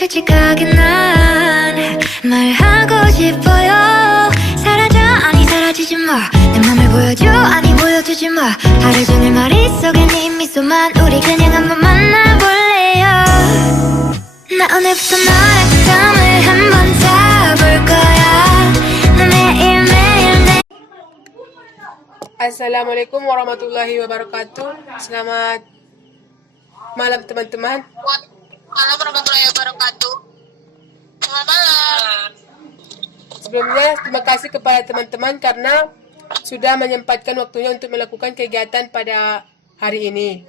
솔직하게 난 말하고 싶어요. 사라져 아니 사라지지 마. 내 맘을 보여줘 아니 보여주지 마. 하루 종일 머릿속에 네 미소만. 우리 그냥 한번 만나볼래요. 나 오늘부터 너랑 썸을 한번 타볼 거야. 너 매일매일 내 Assalamualaikum warahmatullahi wabarakatuh. Selamat malam teman-teman. Malam warahmatullahi wabarakatuh. Selamat malam. Sebelumnya terima kasih kepada teman-teman karena sudah menyempatkan waktunya untuk melakukan kegiatan pada hari ini.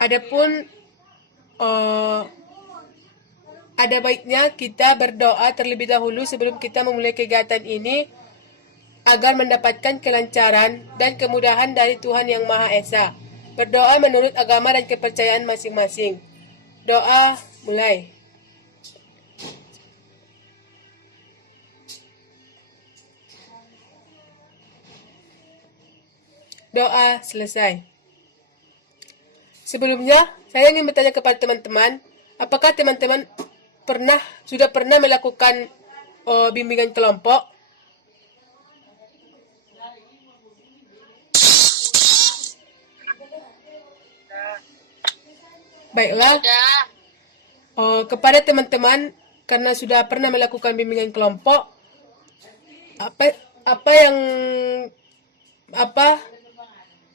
Adapun ada baiknya kita berdoa terlebih dahulu sebelum kita memulai kegiatan ini agar mendapatkan kelancaran dan kemudahan dari Tuhan Yang Maha Esa. Berdoa menurut agama dan kepercayaan masing-masing. Doa mulai. Doa selesai. Sebelumnya, saya ingin bertanya kepada teman-teman, apakah teman-teman sudah pernah melakukan bimbingan kelompok? Baiklah, kepada teman-teman karena sudah pernah melakukan bimbingan kelompok, apa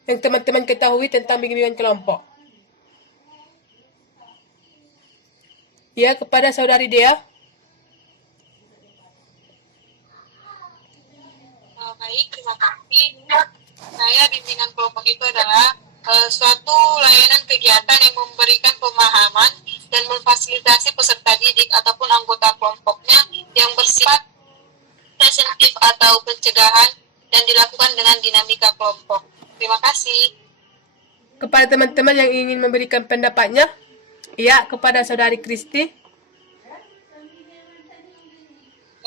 yang teman-teman ketahui tentang bimbingan kelompok? Ya, kepada saudari Dea. Baik, terima kasih. Saya bimbingan kelompok itu adalah suatu layanan kegiatan yang memberikan pemahaman dan memfasilitasi peserta didik ataupun anggota kelompoknya yang bersifat preventif atau pencegahan dan dilakukan dengan dinamika kelompok. Terima kasih. Kepada teman-teman yang ingin memberikan pendapatnya, ya, kepada saudari Kristi.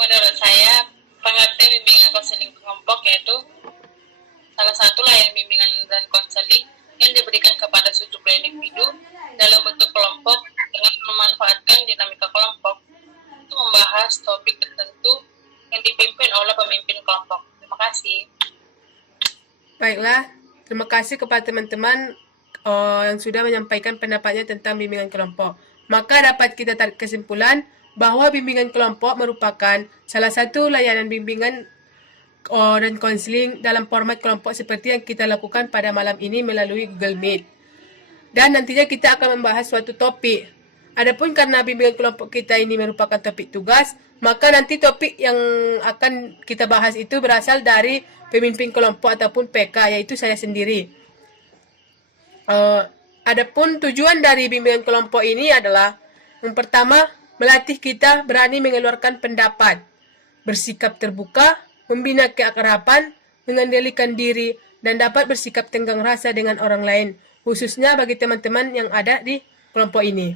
Menurut saya, pengertian bimbingan konseling kelompok yaitu salah satu layanan bimbingan dan konseling yang diberikan kepada sejumlah individu dalam bentuk kelompok dengan memanfaatkan dinamika kelompok untuk membahas topik tertentu yang dipimpin oleh pemimpin kelompok. Terima kasih. Baiklah, terima kasih kepada teman-teman yang sudah menyampaikan pendapatnya tentang bimbingan kelompok. Maka dapat kita tarik kesimpulan bahwa bimbingan kelompok merupakan salah satu layanan bimbingan dan konseling dalam format kelompok seperti yang kita lakukan pada malam ini melalui Google Meet. Dan nantinya kita akan membahas suatu topik. Adapun karena bimbingan kelompok kita ini merupakan topik tugas, maka nanti topik yang akan kita bahas itu berasal dari pemimpin kelompok ataupun PK, yaitu saya sendiri. Adapun tujuan dari bimbingan kelompok ini adalah yang pertama, melatih kita berani mengeluarkan pendapat, bersikap terbuka, membina keakraban, mengendalikan diri, dan dapat bersikap tenggang rasa dengan orang lain, khususnya bagi teman-teman yang ada di kelompok ini.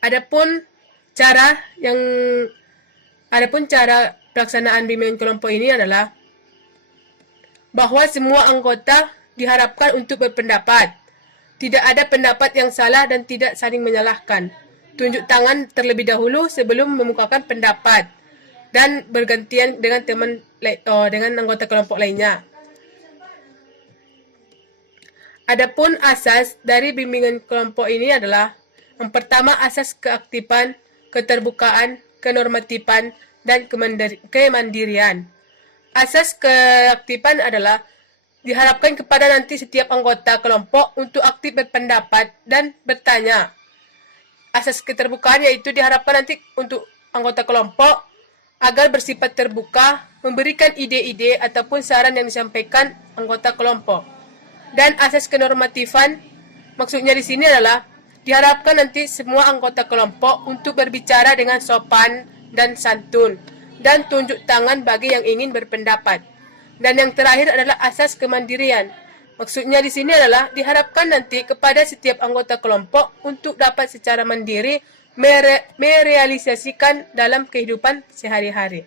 Adapun cara pelaksanaan bimbingan kelompok ini adalah bahwa semua anggota diharapkan untuk berpendapat. Tidak ada pendapat yang salah dan tidak saling menyalahkan. Tunjuk tangan terlebih dahulu sebelum memukakan pendapat dan bergantian dengan dengan anggota kelompok lainnya. Adapun asas dari bimbingan kelompok ini adalah yang pertama asas keaktifan, keterbukaan, kenormatifan, dan kemandirian. Asas keaktifan adalah diharapkan kepada nanti setiap anggota kelompok untuk aktif berpendapat dan bertanya. Asas keterbukaan yaitu diharapkan nanti untuk anggota kelompok agar bersifat terbuka, memberikan ide-ide ataupun saran yang disampaikan anggota kelompok. Dan asas kenormatifan, maksudnya di sini adalah diharapkan nanti semua anggota kelompok untuk berbicara dengan sopan dan santun, dan tunjuk tangan bagi yang ingin berpendapat. Dan yang terakhir adalah asas kemandirian. Maksudnya di sini adalah diharapkan nanti kepada setiap anggota kelompok untuk dapat secara mandiri merealisasikan dalam kehidupan sehari-hari.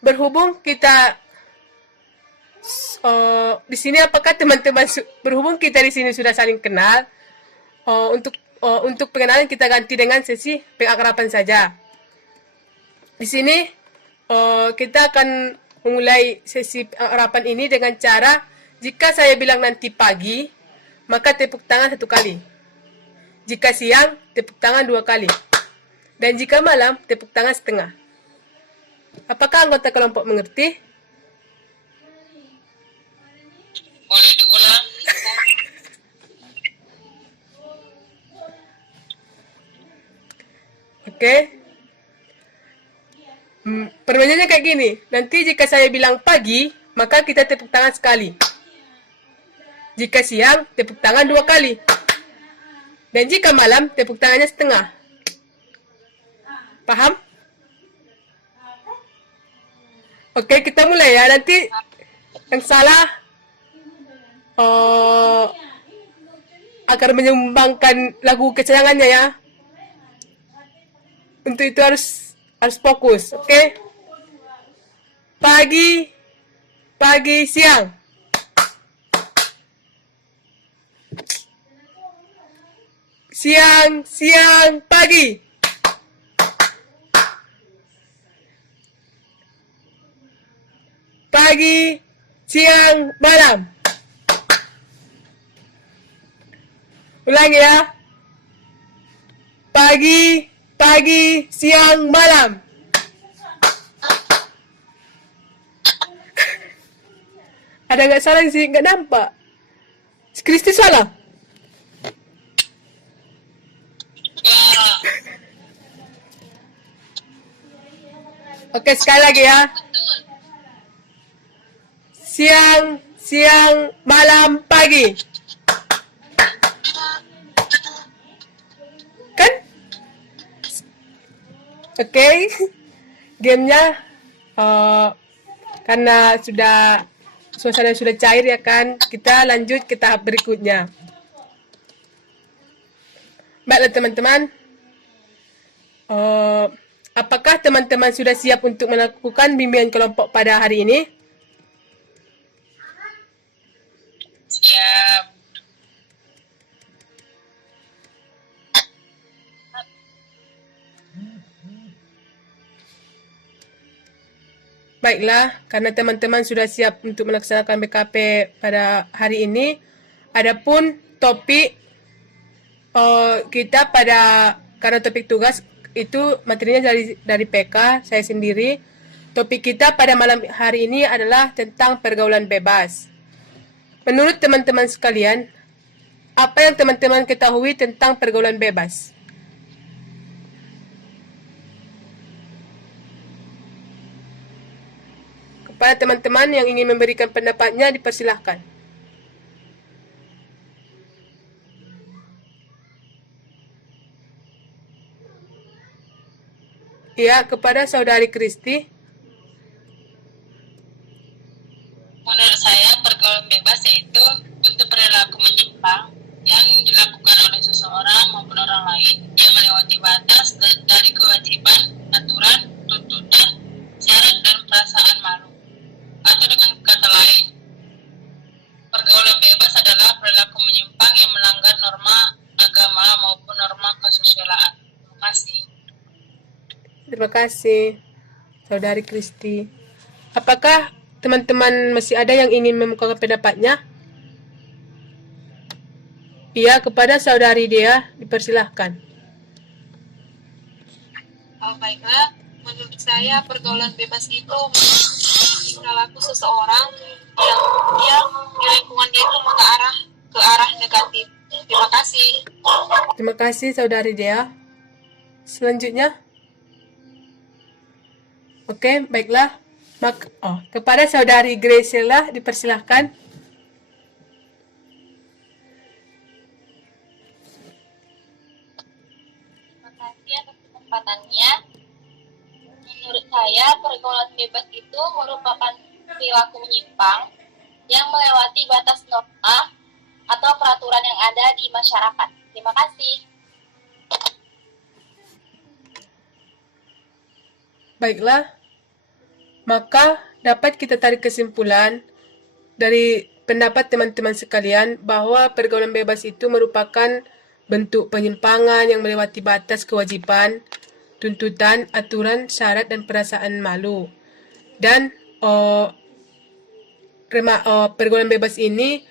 Berhubung kita di sini apakah teman-teman berhubung kita di sini sudah saling kenal, untuk pengenalan kita ganti dengan sesi pengakraban saja. Di sini kita akan memulai sesi pengakraban ini dengan cara jika saya bilang nanti pagi, maka tepuk tangan 1 kali. Jika siang, tepuk tangan 2 kali. Dan jika malam, tepuk tangan setengah. Apakah anggota kelompok mengerti? Boleh diulang? Oke. Perbedaannya kayak gini. Nanti jika saya bilang pagi, maka kita tepuk tangan sekali. Jika siang, tepuk tangan 2 kali. Dan jika malam, tepuk tangannya setengah. Paham? Oke, kita mulai ya. Nanti yang salah agar menyumbangkan lagu kesayangannya ya. Untuk itu harus fokus, oke? Pagi, siang. Siang, pagi. Pagi, siang, malam. Ulangi ya. Pagi, siang, malam. Ada nggak salah sih? Nggak nampak. Kristi salah. Ya, Oke, sekali lagi ya. Siang, malam, pagi. Kan? Oke. Gamenya karena suasana sudah cair ya kan, kita lanjut ke tahap berikutnya. Baiklah teman-teman, apakah teman-teman sudah siap untuk melakukan bimbingan kelompok pada hari ini? siap. Baiklah, karena teman-teman sudah siap untuk melaksanakan BKP pada hari ini, adapun topik kita karena topik tugas itu materinya dari PK, saya sendiri. Topik kita pada malam hari ini adalah tentang pergaulan bebas. Menurut teman-teman sekalian, apa yang teman-teman ketahui tentang pergaulan bebas? Kepada teman-teman yang ingin memberikan pendapatnya, dipersilahkan. Ya, kepada Saudari Kristi. Menurut saya, pergaulan bebas yaitu untuk perilaku menyimpang yang dilakukan oleh seseorang maupun orang lain yang melewati batas dari kewajiban, aturan, tuntutan, syarat, dan perasaan malu. Atau dengan kata lain, pergaulan bebas adalah perilaku menyimpang yang melanggar norma agama maupun norma kesusilaan. Terima kasih. Terima kasih, Saudari Kristi. Apakah teman-teman masih ada yang ingin mengemukakan pendapatnya? Iya, kepada Saudari Dea, dipersilahkan. Baiklah, menurut saya pergaulan bebas itu tingkah laku seseorang yang di lingkungannya itu ke arah negatif. Terima kasih. Terima kasih, Saudari Dea. Selanjutnya. Oke, baiklah. Kepada Saudari Graciela, dipersilahkan. Terima kasih atas kesempatannya. Menurut saya, pergaulan bebas itu merupakan perilaku menyimpang yang melewati batas norma atau peraturan yang ada di masyarakat. Terima kasih. Baiklah, maka dapat kita tarik kesimpulan dari pendapat teman-teman sekalian bahwa pergaulan bebas itu merupakan bentuk penyimpangan yang melewati batas kewajiban, tuntutan, aturan, syarat, dan perasaan malu. Dan pergaulan bebas ini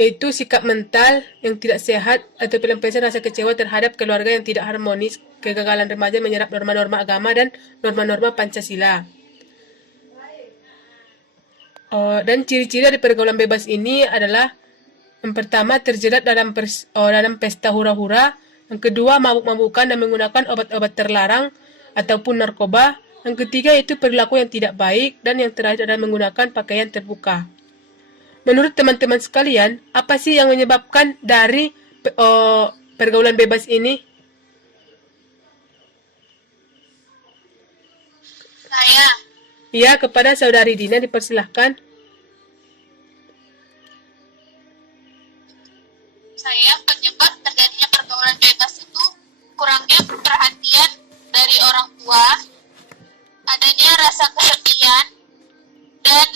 yaitu sikap mental yang tidak sehat atau pelampiasan rasa kecewa terhadap keluarga yang tidak harmonis, kegagalan remaja menyerap norma-norma agama dan norma-norma Pancasila. Dan ciri-ciri dari pergaulan bebas ini adalah yang pertama terjerat dalam pesta hura-hura, yang kedua mabuk-mabukan dan menggunakan obat-obat terlarang ataupun narkoba, yang ketiga yaitu perilaku yang tidak baik, dan yang terakhir adalah menggunakan pakaian terbuka. Menurut teman-teman sekalian, apa sih yang menyebabkan dari pergaulan bebas ini? Saya, Ya, kepada saudari Dina dipersilahkan. penyebab terjadinya pergaulan bebas itu kurangnya perhatian dari orang tua, adanya rasa kesepian, dan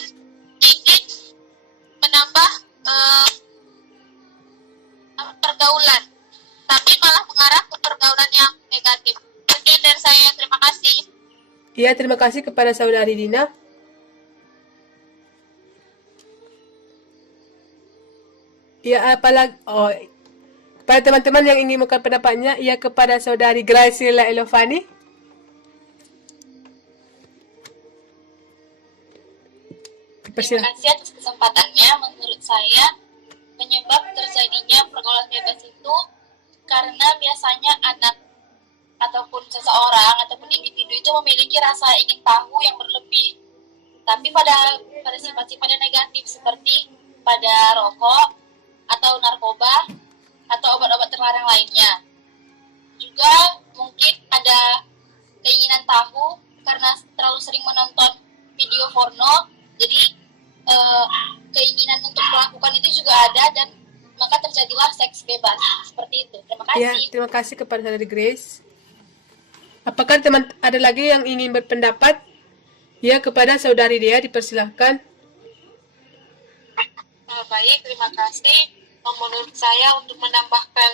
ingin menambah pergaulan, tapi malah mengarah ke pergaulan yang negatif. Sekian dari saya, terima kasih. Ya, terima kasih kepada saudari Dina. Ya, apalagi kepada teman-teman yang ingin mengungkapkan pendapatnya, ya kepada saudari Graciela Elofani. Terima kasih atas kesempatannya. Menurut saya, penyebab terjadinya pergaulan bebas itu karena biasanya anak ataupun seseorang ataupun individu itu memiliki rasa ingin tahu yang berlebih, tapi pada sifat-sifat yang negatif seperti pada rokok atau narkoba atau obat-obat terlarang lainnya. Juga mungkin ada keinginan tahu karena terlalu sering menonton video porno, jadi keinginan untuk melakukan itu juga ada, dan maka terjadilah seks bebas seperti itu. Terima kasih. Ya, terima kasih kepada saudari Grace. Apakah teman ada lagi yang ingin berpendapat? Ya, kepada saudari Dea dipersilahkan. Baik, terima kasih. Menurut saya untuk menambahkan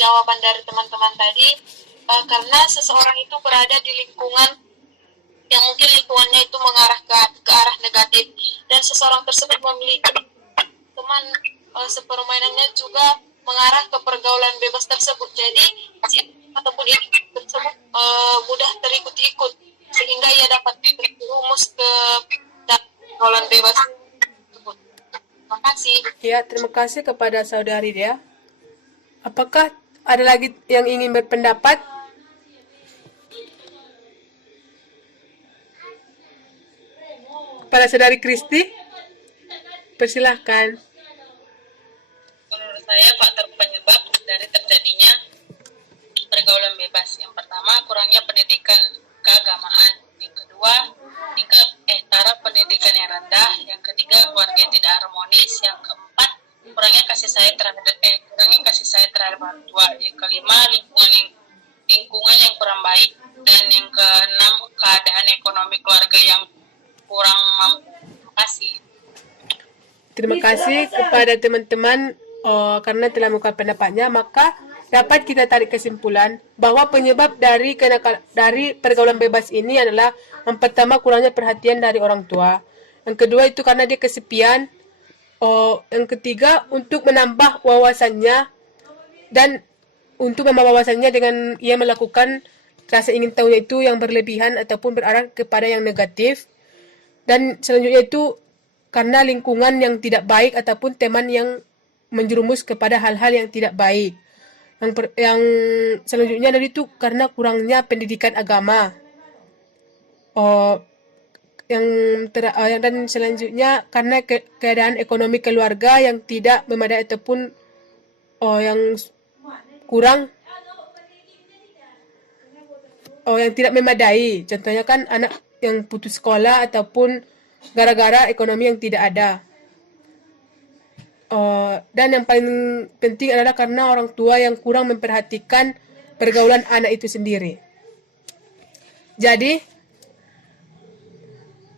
jawaban dari teman-teman tadi, karena seseorang itu berada di lingkungan yang mungkin lingkungannya itu mengarah ke arah negatif, dan seseorang tersebut memiliki teman sepermainannya juga mengarah ke pergaulan bebas tersebut. Jadi ataupun ini tersebut mudah terikut-ikut sehingga ia dapat terjerumus ke pergaulan bebas tersebut. Terima kasih. Ya, terima kasih kepada saudari Dea. Apakah ada lagi yang ingin berpendapat? Kepada saudari Kristi, persilahkan. Menurut saya faktor penyebab dari terjadinya pergaulan bebas. Yang pertama, kurangnya pendidikan keagamaan. Yang kedua, tingkat taraf pendidikan yang rendah. Yang ketiga, keluarga yang tidak harmonis. Yang keempat, kurangnya kasih sayang terhadap orang tua. Yang kelima, lingkungan yang kurang baik. Dan yang keenam, keadaan ekonomi keluarga yang kurang mampu. Terima kasih. Terima kasih kepada teman-teman karena telah mengungkapkan pendapatnya. Maka dapat kita tarik kesimpulan bahwa penyebab dari pergaulan bebas ini adalah yang pertama kurangnya perhatian dari orang tua. Yang kedua itu karena dia kesepian. Yang ketiga untuk menambah wawasannya, dan untuk menambah wawasannya dengan ia melakukan rasa ingin tahunya itu yang berlebihan ataupun berarah kepada yang negatif. Dan selanjutnya itu karena lingkungan yang tidak baik ataupun teman yang menjerumus kepada hal-hal yang tidak baik. Yang selanjutnya dari itu karena kurangnya pendidikan agama. Dan selanjutnya karena keadaan ekonomi keluarga yang tidak memadai ataupun yang kurang yang tidak memadai. Contohnya kan anak yang putus sekolah ataupun gara-gara ekonomi yang tidak ada. Dan yang paling penting adalah karena orang tua yang kurang memperhatikan pergaulan anak itu sendiri. Jadi,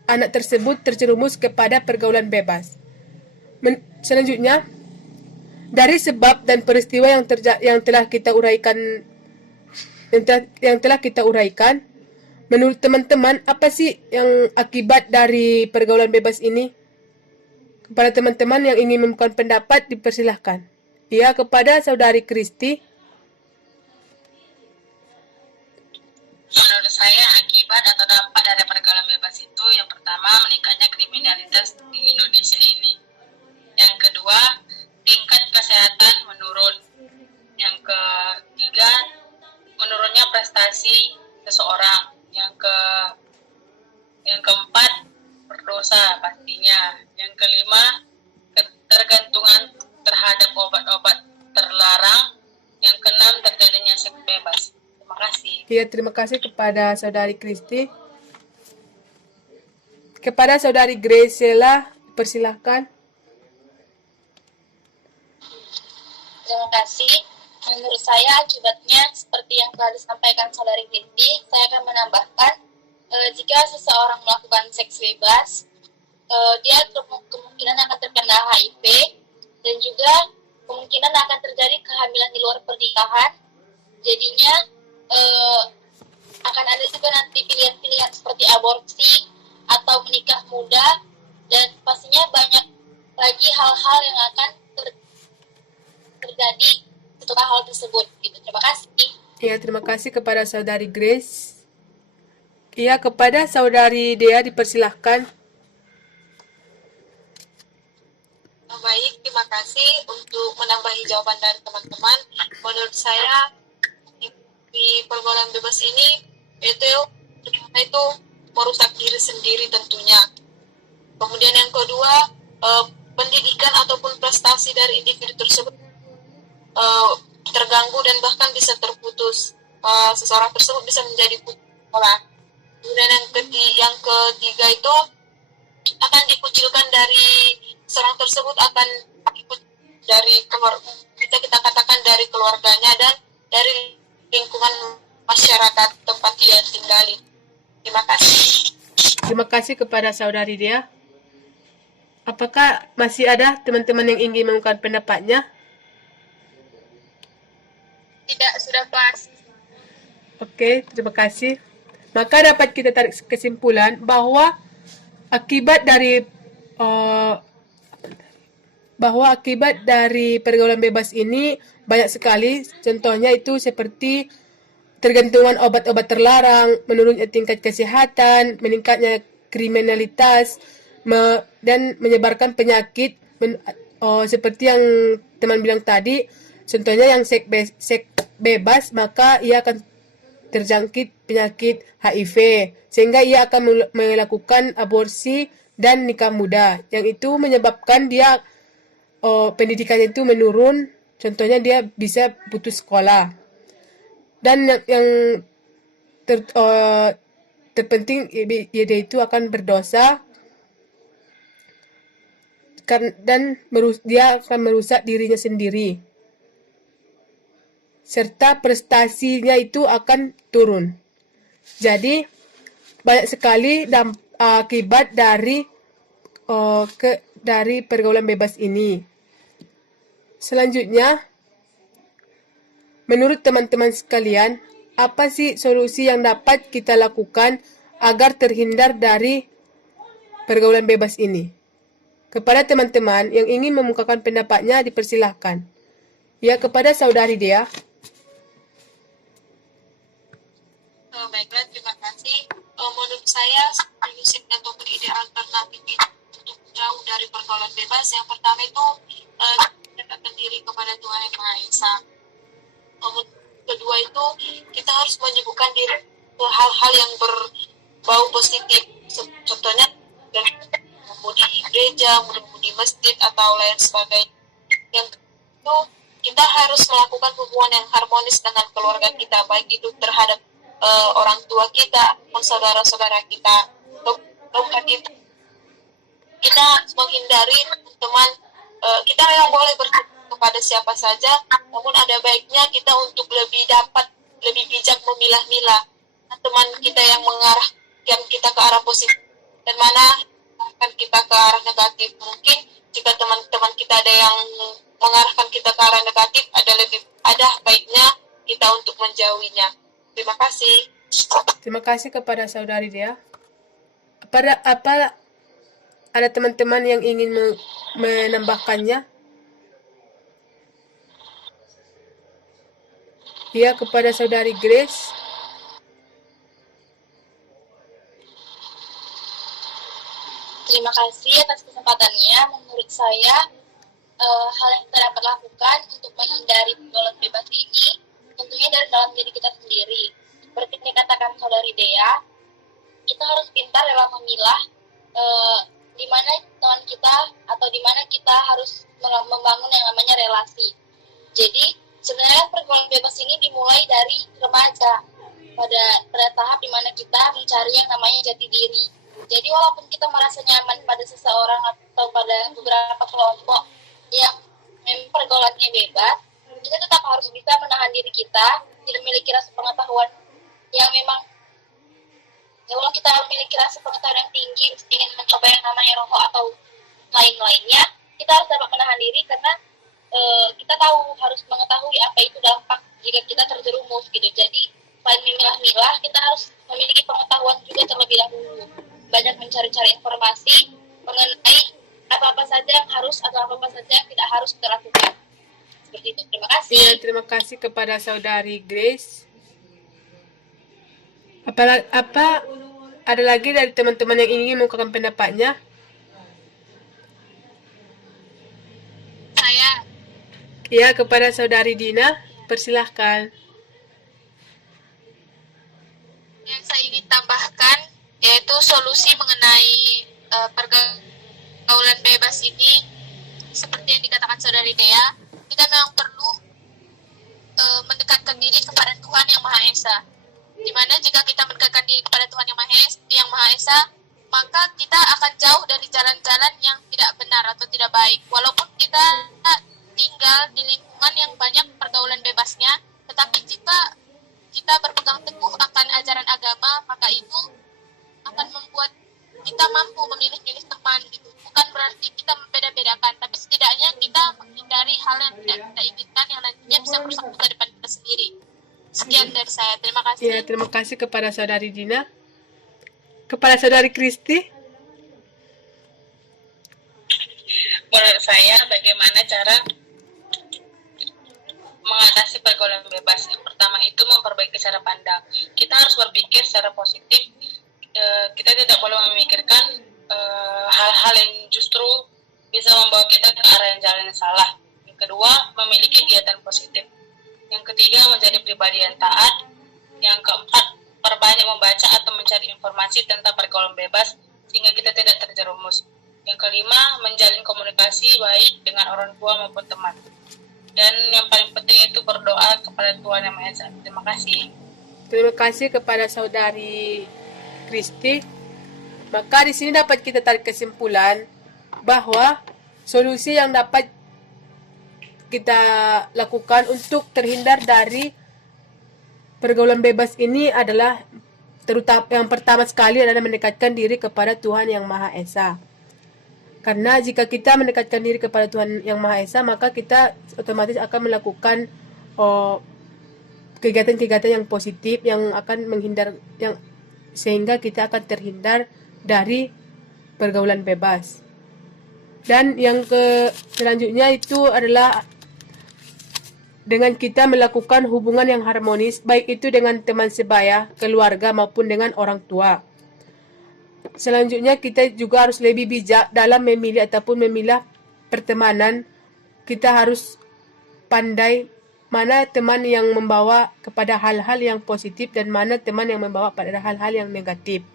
anak tersebut terjerumus kepada pergaulan bebas. Selanjutnya, Dari sebab dan peristiwa yang telah kita uraikan, menurut teman-teman apa sih yang akibat dari pergaulan bebas ini? Kepada teman-teman yang ingin memberikan pendapat, dipersilahkan. Ya, kepada saudari Kristi. Menurut saya akibat atau dampak dari pergaulan bebas itu yang pertama meningkatnya kriminalitas di Indonesia ini. Yang kedua, tingkat kesehatan menurun. Yang ketiga, menurunnya prestasi seseorang. Yang keempat, berdosa pastinya. Yang kelima, ketergantungan terhadap obat-obat terlarang. Yang keenam, terjadinya seks bebas. Terima kasih. Ya, terima kasih kepada saudari Kristi. Kepada saudari Graciela, persilahkan. Terima kasih. Menurut saya akibatnya seperti yang telah disampaikan saudari Kristi, saya akan menambahkan jika seseorang melakukan seks bebas, dia kemungkinan akan terkena HIV dan juga kemungkinan akan terjadi kehamilan di luar pernikahan. Jadinya akan ada juga nanti pilihan-pilihan seperti aborsi atau menikah muda, dan pastinya banyak lagi hal-hal yang akan terjadi setelah hal tersebut. Gitu. Terima kasih. Ya, terima kasih kepada saudari Grace. Ya, kepada saudari Dea, dipersilahkan. Baik, terima kasih untuk menambahi jawaban dari teman-teman. Menurut saya di pergaulan bebas ini itu merusak diri sendiri tentunya. Kemudian yang kedua, pendidikan ataupun prestasi dari individu tersebut terganggu dan bahkan bisa terputus. Seseorang tersebut bisa menjadi putus sekolah. Kemudian yang ketiga itu akan dikucilkan dari seorang tersebut, akan dari kita katakan dari keluarganya dan dari lingkungan masyarakat tempat dia tinggali. Terima kasih. Terima kasih kepada saudari Dea. Apakah masih ada teman-teman yang ingin mengungkapkan pendapatnya? Tidak, sudah pas. Oke, terima kasih. Maka dapat kita tarik kesimpulan bahwa akibat dari pergaulan bebas ini banyak sekali. Contohnya itu seperti tergantungan obat-obat terlarang, menurunnya tingkat kesehatan, meningkatnya kriminalitas, dan menyebarkan penyakit seperti yang teman bilang tadi. Contohnya yang seks bebas, maka ia akan terjangkit penyakit HIV, sehingga ia akan melakukan aborsi dan nikah muda, yang itu menyebabkan dia pendidikannya itu menurun. Contohnya dia bisa putus sekolah. Dan yang terpenting, dia itu akan berdosa dan dia akan merusak dirinya sendiri, serta prestasinya itu akan turun. Jadi banyak sekali akibat dari pergaulan bebas ini. Selanjutnya, menurut teman-teman sekalian, apa sih solusi yang dapat kita lakukan agar terhindar dari pergaulan bebas ini? Kepada teman-teman yang ingin mengemukakan pendapatnya, dipersilahkan. Ya, kepada saudari Dea. Baiklah, terima kasih. Menurut saya, solusi ataupun ide alternatif untuk jauh dari pergaulan bebas, yang pertama itu mendekatkan diri kepada Tuhan Yang Maha Esa. Kedua itu kita harus menyibukkan diri ke hal-hal yang berbau positif. Contohnya mengemudi gereja, mengemudi masjid atau lain sebagainya. Yang itu kita harus melakukan hubungan yang harmonis dengan keluarga kita, baik itu terhadap orang tua kita maupun saudara-saudara kita. Kemudian itu kita menghindari teman, kita memang boleh berteman kepada siapa saja, namun ada baiknya kita untuk lebih bijak memilah-milah teman kita yang mengarahkan kita ke arah positif dan mana akan kita ke arah negatif. Mungkin jika teman-teman kita ada yang mengarahkan kita ke arah negatif, ada baiknya kita untuk menjauhinya. Terima kasih. Terima kasih kepada saudari Dea. Apa ada teman-teman yang ingin menambahkannya? Ya, kepada saudari Grace. Terima kasih atas kesempatannya. Menurut saya, hal yang kita dapat lakukan untuk menghindari pergaulan bebas ini tentunya dari dalam diri kita sendiri. Seperti yang dikatakan saudari Dea, kita harus pintar dalam memilah di mana teman kita atau di mana kita harus membangun yang namanya relasi. Jadi sebenarnya pergaulan bebas ini dimulai dari remaja pada tahap di mana kita mencari yang namanya jati diri. Jadi walaupun kita merasa nyaman pada seseorang atau pada beberapa kelompok yang memang pergaulannya bebas, kita tetap harus bisa menahan diri kita, tidak memiliki rasa pengetahuan yang memang, ya kalau kita memiliki rasa pengetahuan yang tinggi, ingin mencoba yang namanya rokok atau lain-lainnya, kita harus dapat menahan diri karena kita tahu, harus mengetahui apa itu dampak jika kita terjerumus gitu. Jadi selain memilah-milah, kita harus memiliki pengetahuan juga terlebih dahulu, banyak mencari-cari informasi mengenai apa-apa saja yang harus atau apa-apa saja yang tidak harus kita lakukan. Seperti itu. Terima kasih. Ya, terima kasih kepada saudari Grace. Apa ada lagi dari teman-teman yang ingin mengungkapkan pendapatnya? Saya Ya, kepada saudari Dina, persilahkan. yang saya ingin tambahkan yaitu solusi mengenai pergaulan bebas ini, seperti yang dikatakan saudari Dea, kita memang perlu mendekatkan diri kepada Tuhan Yang Maha Esa. Dimana jika kita mendekatkan diri kepada Tuhan Yang Maha Esa, maka kita akan jauh dari jalan-jalan yang tidak benar atau tidak baik. Walaupun kita tinggal di lingkungan yang banyak pergaulan bebasnya, tetapi jika kita berpegang teguh akan ajaran agama, maka itu akan membuat kita mampu memilih-milih teman gitu. Bukan berarti kita membeda-bedakan, tapi setidaknya kita menghindari hal yang tidak kita inginkan yang nantinya bisa merusak masa depan kita sendiri. Sekian dari saya. Terima kasih. Ya, terima kasih kepada saudari Dina. Kepada saudari Kristi. Menurut saya, bagaimana cara mengatasi pergaulan bebas? Yang pertama itu memperbaiki cara pandang. Kita harus berpikir secara positif. Kita tidak boleh memikirkan hal-hal yang justru bisa membawa kita ke arah yang jalan yang salah. Yang kedua, memiliki kegiatan positif. Yang ketiga, menjadi pribadi yang taat. Yang keempat, perbanyak membaca atau mencari informasi tentang pergaulan bebas sehingga kita tidak terjerumus. Yang kelima, menjalin komunikasi baik dengan orang tua maupun teman. Dan yang paling penting itu berdoa kepada Tuhan Yang Maha Esa. Terima kasih. Terima kasih kepada saudari Kristi. Maka di sini dapat kita tarik kesimpulan bahwa solusi yang dapat kita lakukan untuk terhindar dari pergaulan bebas ini adalah terutama yang pertama sekali adalah mendekatkan diri kepada Tuhan Yang Maha Esa. Karena jika kita mendekatkan diri kepada Tuhan Yang Maha Esa, maka kita otomatis akan melakukan kegiatan-kegiatan yang positif yang akan menghindar sehingga kita akan terhindar dari pergaulan bebas. Dan yang selanjutnya itu adalah dengan kita melakukan hubungan yang harmonis, baik itu dengan teman sebaya, keluarga maupun dengan orang tua. Selanjutnya kita juga harus lebih bijak dalam memilih ataupun memilah pertemanan. Kita harus pandai mana teman yang membawa kepada hal-hal yang positif dan mana teman yang membawa pada hal-hal yang negatif.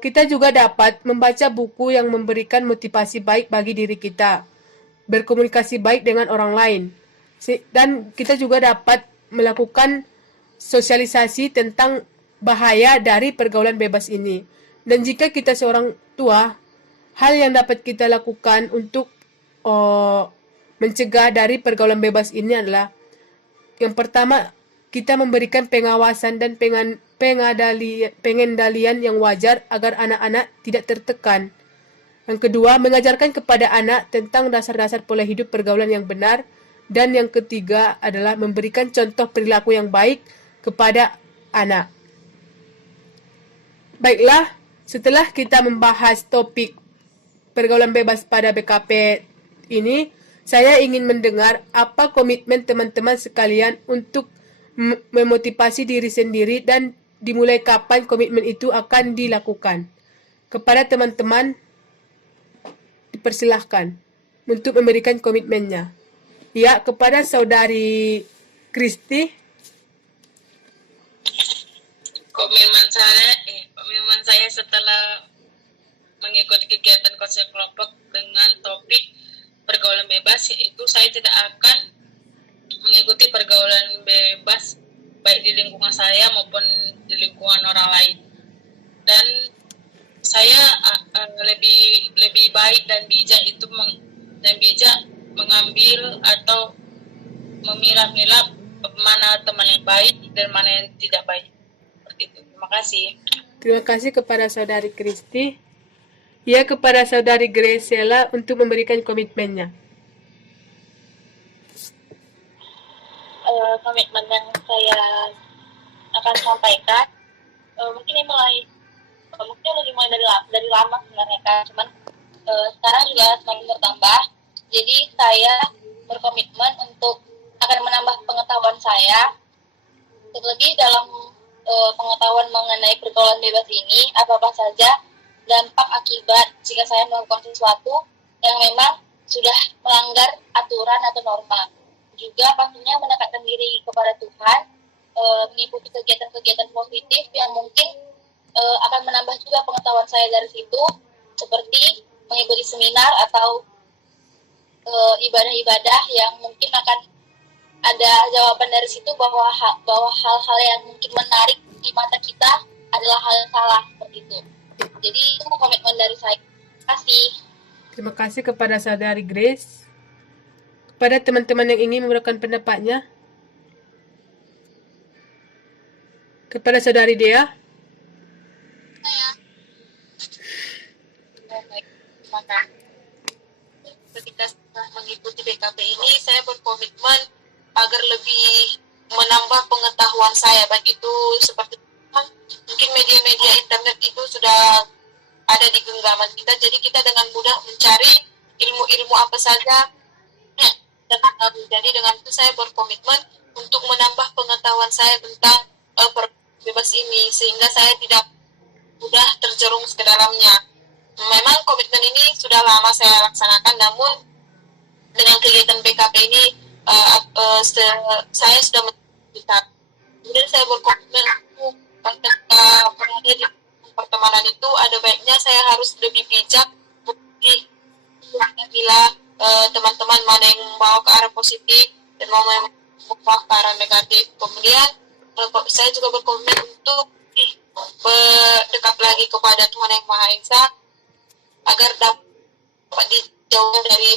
Kita juga dapat membaca buku yang memberikan motivasi baik bagi diri kita, berkomunikasi baik dengan orang lain, dan kita juga dapat melakukan sosialisasi tentang bahaya dari pergaulan bebas ini. Dan jika kita seorang tua, hal yang dapat kita lakukan untuk mencegah dari pergaulan bebas ini adalah yang pertama, kita memberikan pengawasan dan pengendalian yang wajar agar anak-anak tidak tertekan Yang kedua, mengajarkan kepada anak tentang dasar-dasar pola hidup pergaulan yang benar. Dan yang ketiga adalah memberikan contoh perilaku yang baik kepada anak. Baiklah, setelah kita membahas topik pergaulan bebas pada BKP ini, saya ingin mendengar apa komitmen teman-teman sekalian untuk memotivasi diri sendiri dan dimulai kapan komitmen itu akan dilakukan. Kepada teman-teman, dipersilahkan untuk memberikan komitmennya. Ya, kepada saudari Kristi. Komitmen saya setelah mengikuti kegiatan konsep kelompok dengan topik pergaulan bebas, yaitu saya tidak akan mengikuti pergaulan bebas baik di lingkungan saya maupun di lingkungan orang lain. Dan saya lebih baik dan bijak mengambil atau memilah-milah mana teman yang baik dan mana yang tidak baik. Seperti itu. Terima kasih. Terima kasih kepada saudari Kristi. Ya, kepada saudari Graciela untuk memberikan komitmennya. Komitmen yang saya akan sampaikan mungkin mulai dari lama sebenarnya kan, cuman sekarang juga semakin bertambah. Jadi saya berkomitmen untuk akan menambah pengetahuan saya, terlebih dalam pengetahuan mengenai pergaulan bebas ini, apa saja dampak akibat jika saya melakukan sesuatu yang memang sudah melanggar aturan atau norma. Juga pastinya mendekatkan diri kepada Tuhan, mengikuti kegiatan-kegiatan positif yang mungkin akan menambah juga pengetahuan saya dari situ, seperti mengikuti seminar atau ibadah-ibadah yang mungkin akan ada jawaban dari situ bahwa hal-hal yang mungkin menarik di mata kita adalah hal yang salah, seperti itu. Jadi itu komitmen dari saya. Terima kasih. Terima kasih kepada saudari Grace. Kepada teman-teman yang ingin memberikan pendapatnya. Kepada saudari Dea. Ketika setelah mengikuti BKP ini, saya berkomitmen agar lebih menambah pengetahuan saya, baik itu seperti mungkin media-media internet itu sudah ada di genggaman kita, jadi kita dengan mudah mencari ilmu-ilmu apa saja. Jadi dengan itu saya berkomitmen untuk menambah pengetahuan saya tentang bebas ini, sehingga saya tidak mudah terjerumus ke dalamnya. Memang komitmen ini sudah lama saya laksanakan, namun dengan kegiatan BKP ini saya sudah mencapai. Kemudian saya berkomitmen untuk ketika berada di pertemanan itu, ada baiknya saya harus lebih bijak bila teman-teman mana yang membawa ke arah positif dan mau membawa ke arah negatif. Kemudian saya juga berkomitmen untuk berdekat lagi kepada Tuhan Yang Maha Esa agar dapat dijauhkan dari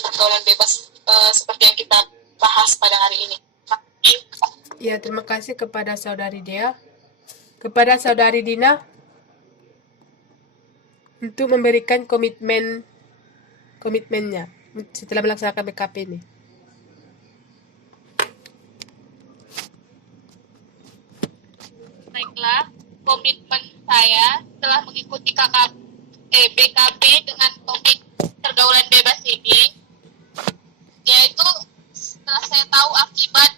pergaulan bebas seperti yang kita bahas pada hari ini. Ya, terima kasih kepada saudari Dea. Kepada saudari Dina untuk memberikan komitmennya setelah melaksanakan BKP ini. Baiklah, komitmen saya setelah mengikuti BKP dengan topik pergaulan bebas ini, yaitu setelah saya tahu akibat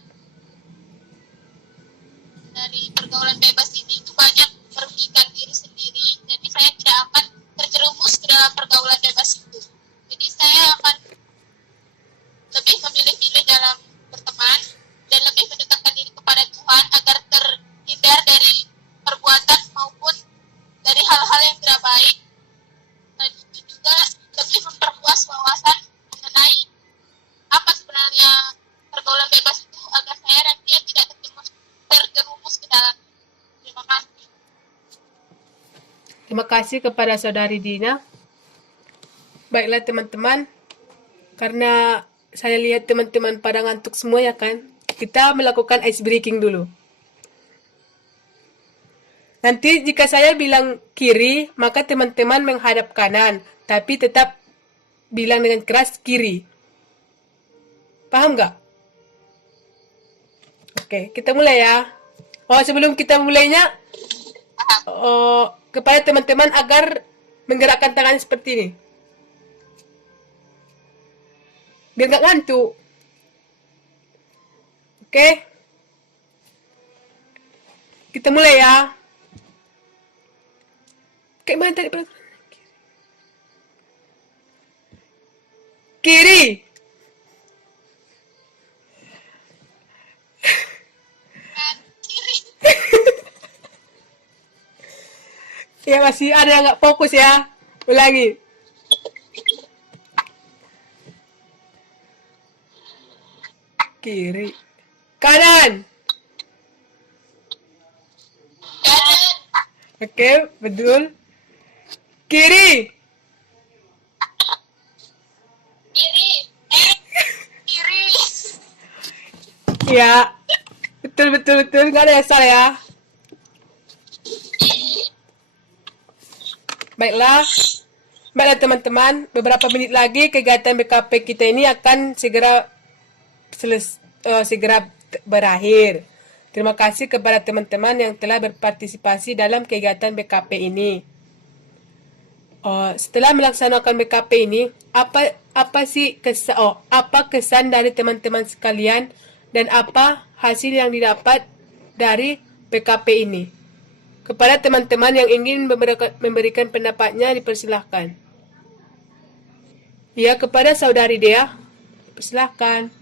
dari pergaulan bebas ini itu banyak merugikan diri sendiri, jadi saya tidak akan terjerumus ke dalam pergaulan bebas itu. Jadi saya akan lebih memilih-milih dalam berteman dan lebih mendekatkan diri kepada Tuhan agar terhindar dari perbuatan maupun dari hal-hal yang tidak baik. Dan itu juga lebih memperluas wawasan mengenai apa sebenarnya pergaulan bebas itu agar saya nantinya tidak terjerumus ke dalam. Terima kasih. Terima kasih kepada saudari Dina. Baiklah teman-teman, karena saya lihat teman-teman pada ngantuk semua ya kan, kita melakukan ice breaking dulu. Nanti jika saya bilang kiri, maka teman-teman menghadap kanan, tapi tetap bilang dengan keras kiri. Paham nggak? Oke, kita mulai ya. Oh, sebelum kita mulainya, kepada teman-teman agar menggerakkan tangan seperti ini. Biar nggak ngantuk. Oke? Kita mulai ya. Kayak mana tadi peraturan? Kiri. Ya masih ada yang nggak fokus ya. Ulangi. Kiri. Kanan. Oke, betul. Kiri. Kiri. Ya. Betul. Nggak ada yang salah ya. Baiklah teman-teman, beberapa menit lagi kegiatan BKP kita ini akan segera berakhir. Terima kasih kepada teman-teman yang telah berpartisipasi dalam kegiatan BKP ini. Setelah melaksanakan BKP ini, apa kesan dari teman-teman sekalian dan apa hasil yang didapat dari BKP ini? Kepada teman-teman yang ingin memberikan pendapatnya, dipersilahkan. Ya, kepada saudari Dea, dipersilahkan.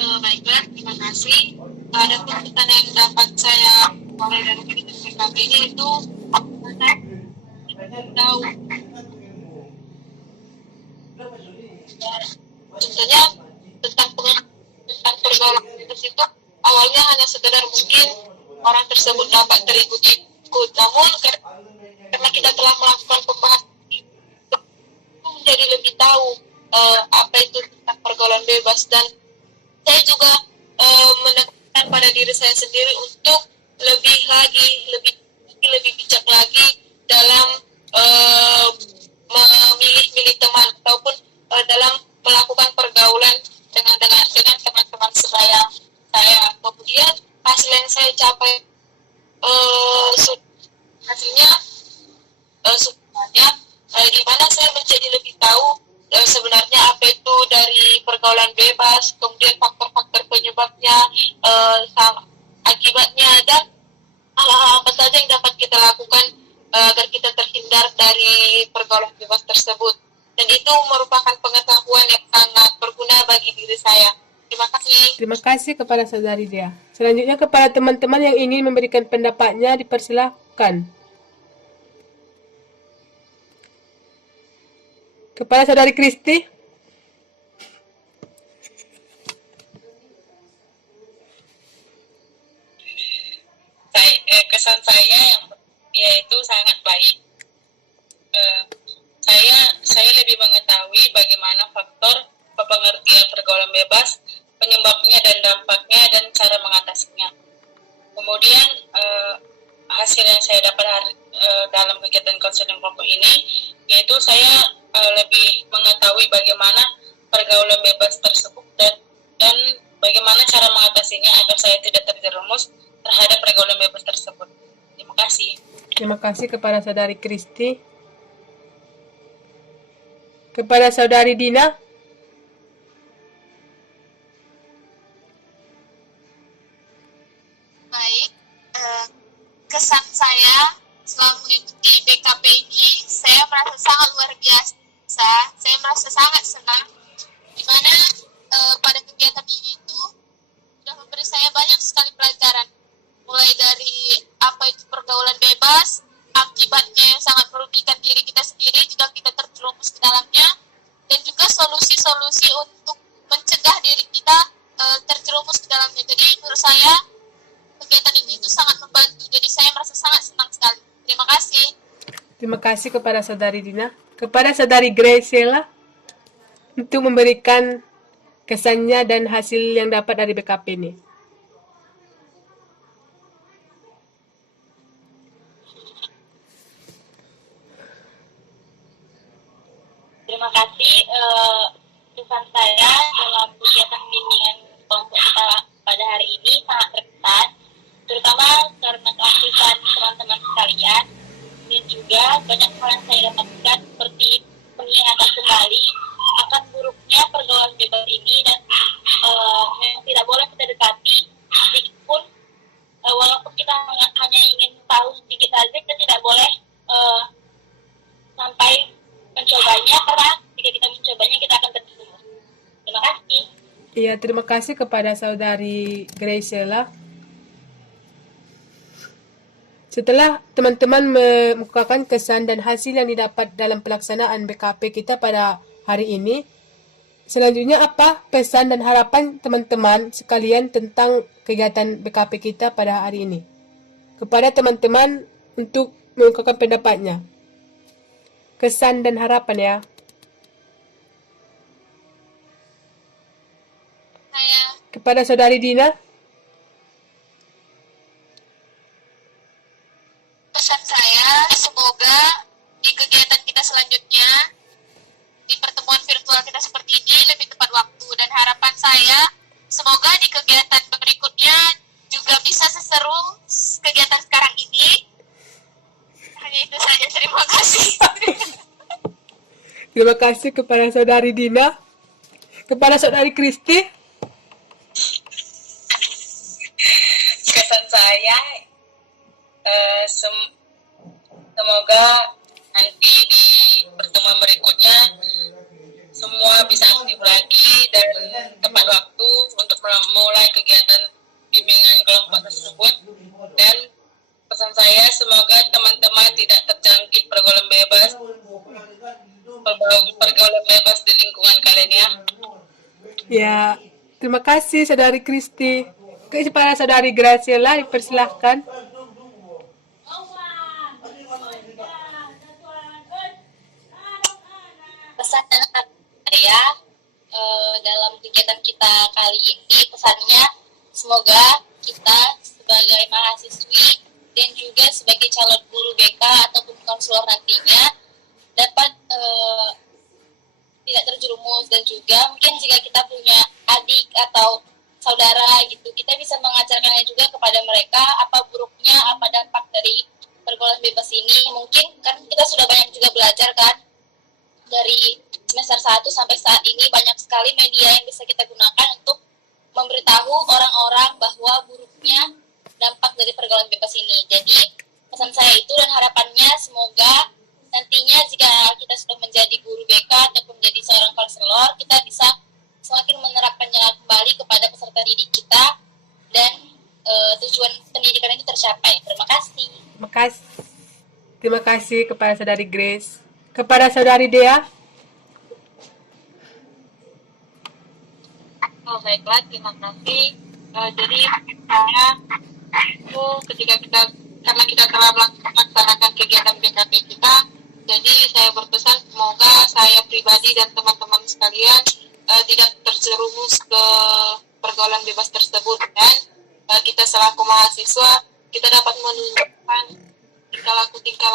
Baiklah, terima kasih. Ada kesulitan yang dapat saya mulai dari kegiatan PKP ini itu tahu. Contohnya tentang pergaulan bebas itu awalnya hanya sekedar mungkin orang tersebut dapat terikut-ikut, namun karena kita telah melakukan pembahasan itu menjadi lebih tahu apa itu tentang pergaulan bebas, dan saya juga menekankan pada diri saya sendiri untuk lebih bijak lagi dalam memilih teman ataupun dalam melakukan pergaulan dengan teman-teman sebaya saya. Kemudian hasil yang saya capai hasilnya sebenarnya di mana saya menjadi lebih tahu sebenarnya apa itu dari pergaulan bebas, kemudian faktor-faktor penyebabnya, akibatnya, dan hal-hal apa saja yang dapat kita lakukan agar kita terhindar dari pergaulan bebas tersebut. Dan itu merupakan pengetahuan yang sangat berguna bagi diri saya. Terima kasih. Terima kasih kepada saudari Dea. Selanjutnya kepada teman-teman yang ingin memberikan pendapatnya, dipersilahkan. Kepada saudari Kristi. Kesan saya yaitu sangat baik. Saya lebih mengetahui bagaimana faktor pengertian pergaulan bebas, penyebabnya dan dampaknya, dan cara mengatasinya. Kemudian hasil yang saya dapat dalam kegiatan konseling kelompok ini, yaitu saya lebih mengetahui bagaimana pergaulan bebas tersebut dan bagaimana cara mengatasinya agar saya tidak terjerumus terhadap pergaulan bebas tersebut. Terima kasih. Terima kasih kepada saudari Kristi. Kepada saudari Dina. Baik, kesan saya selama mengikuti BKP ini, saya merasa sangat luar biasa. Saya merasa sangat senang, di mana pada kegiatan ini itu sudah memberi saya banyak sekali pelajaran, mulai dari apa itu pergaulan bebas, akibatnya yang sangat merugikan diri kita sendiri jika kita terjerumus ke dalamnya, dan juga solusi-solusi untuk mencegah diri kita terjerumus ke dalamnya. Jadi menurut saya kegiatan ini itu sangat membantu. Jadi saya merasa sangat senang sekali. Terima kasih. Terima kasih kepada saudari Dina. Kepada saudari Graciela untuk memberikan kesannya dan hasil yang dapat dari BKP ini. pesan saya dalam kegiatan bimbingan kelompok kita pada hari ini sangat terkesan, terutama karena keaktifan teman-teman sekalian, dan juga banyak hal yang saya dapatkan seperti pengingatkan kembali akan buruknya pergaulan bebas ini, dan memang tidak boleh kita dekati sedikit pun, walaupun kita hanya ingin tahu sedikit saja, kita tidak boleh sampai mencobanya, karena jika kita mencobanya kita akan terjerumus. Terima kasih. Iya, terima kasih kepada saudari Graciela. Setelah teman-teman mengemukakan kesan dan hasil yang didapat dalam pelaksanaan BKP kita pada hari ini, selanjutnya apa pesan dan harapan teman-teman sekalian tentang kegiatan BKP kita pada hari ini? Kepada teman-teman untuk mengungkapkan pendapatnya. Kesan dan harapan ya. Saya Kepada saudari Dina. pesan saya, semoga di kegiatan kita selanjutnya, di pertemuan virtual kita seperti ini lebih tepat waktu, dan harapan saya semoga di kegiatan berikutnya juga bisa seseru kegiatan sekarang ini. Hanya itu saja, terima kasih. Terima kasih kepada saudari Dina. Kepada saudari Kristi. Kesan saya, semoga nanti di pertemuan berikutnya semua bisa aktif lagi dan tepat waktu untuk memulai kegiatan bimbingan kelompok tersebut. Dan pesan saya, semoga teman-teman tidak terjangkit pergaulan bebas di lingkungan kalian ya. Ya, terima kasih saudari Kristi. Kepada saudari Graciela dipersilahkan. Pesan dan harapan saya dalam kegiatan kita kali ini, pesannya semoga kita sebagai mahasiswi dan juga sebagai calon guru BK ataupun konselor nantinya dapat tidak terjerumus, dan juga mungkin jika kita punya adik atau saudara gitu, kita bisa mengajarkannya juga kepada mereka apa buruknya, apa dampak dari pergaulan bebas ini. Mungkin kan kita sudah banyak juga belajar kan dari semester 1 sampai saat ini, banyak sekali media yang bisa kita gunakan untuk memberitahu orang-orang bahwa buruknya dampak dari pergaulan bebas ini. Jadi pesan saya itu dan harapannya semoga nantinya jika kita sudah menjadi guru BK ataupun menjadi seorang konselor, kita bisa semakin menerapkannya kembali kepada peserta didik kita, dan tujuan pendidikan itu tercapai. Terima kasih. Terima kasih kepada saudari Grace. Kepada saudari Dea. Baiklah, terima kasih. Jadi saya itu karena kita telah melaksanakan kegiatan BKP kita, jadi saya berpesan semoga saya pribadi dan teman-teman sekalian tidak terjerumus ke pergaulan bebas tersebut, dan kita selaku mahasiswa kita dapat menunjukkan tingkah laku kita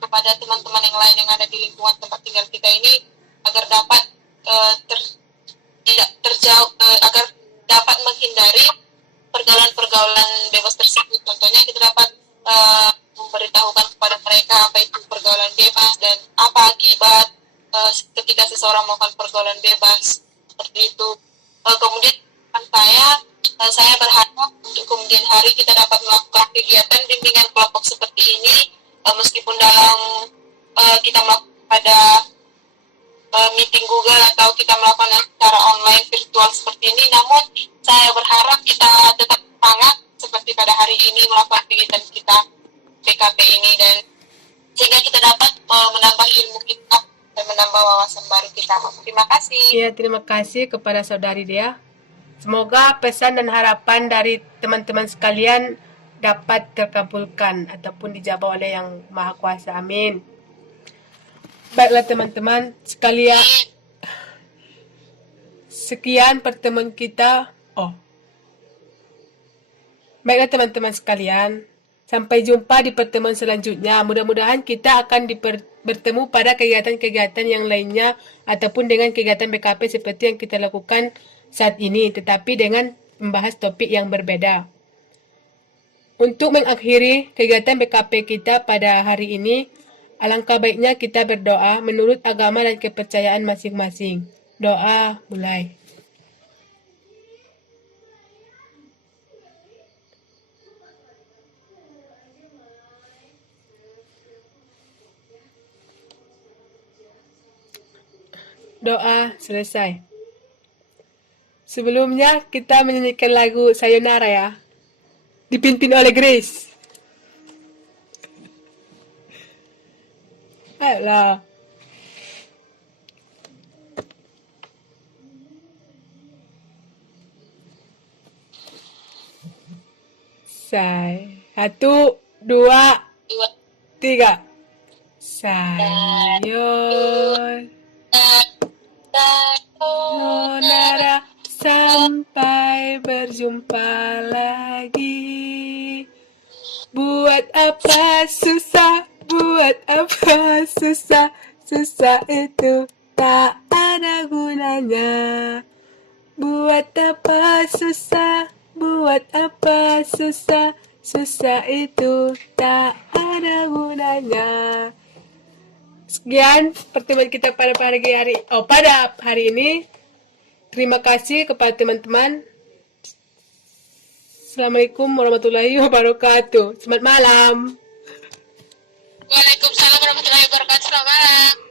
kepada teman-teman yang lain yang ada di lingkungan tempat tinggal kita ini, agar dapat agar dapat menghindari pergaulan-pergaulan bebas tersebut. Contohnya kita dapat memberitahukan kepada mereka apa itu pergaulan bebas dan apa akibat ketika seseorang melakukan pergaulan bebas seperti itu. Kemudian saya berharap untuk kemudian hari kita dapat melakukan kegiatan bimbingan kelompok seperti ini, meskipun dalam kita melakukan pada meeting Google atau kita melakukan secara online virtual seperti ini, namun saya berharap kita tetap semangat seperti pada hari ini melakukan kegiatan kita BKP ini, dan sehingga kita dapat menambah ilmu kita dan menambah wawasan baru kita. Terima kasih. Ya, terima kasih kepada saudari Dea. Semoga pesan dan harapan dari teman-teman sekalian dapat terkabulkan ataupun dijawab oleh Yang Maha Kuasa. Amin. Baiklah teman-teman sekalian. Sekian pertemuan kita. Baiklah teman-teman sekalian. Sampai jumpa di pertemuan selanjutnya. Mudah-mudahan kita akan bertemu pada kegiatan-kegiatan yang lainnya ataupun dengan kegiatan BKP seperti yang kita lakukan saat ini, tetapi dengan membahas topik yang berbeda. Untuk mengakhiri kegiatan BKP kita pada hari ini, alangkah baiknya kita berdoa menurut agama dan kepercayaan masing-masing. Doa mulai. Doa selesai. Sebelumnya kita menyanyikan lagu Sayonara ya, dipimpin oleh Grace. Ayolah. Satu, dua, Dua, tiga. Sayonara, sampai berjumpa lagi. Buat apa susah, buat apa susah, susah itu tak ada gunanya. Buat apa susah, buat apa susah, susah itu tak ada gunanya. Sekian pertemuan kita pada hari ini. Terima kasih kepada teman-teman. Assalamualaikum warahmatullahi wabarakatuh. Selamat malam. Waalaikumsalam warahmatullahi wabarakatuh. Selamat malam.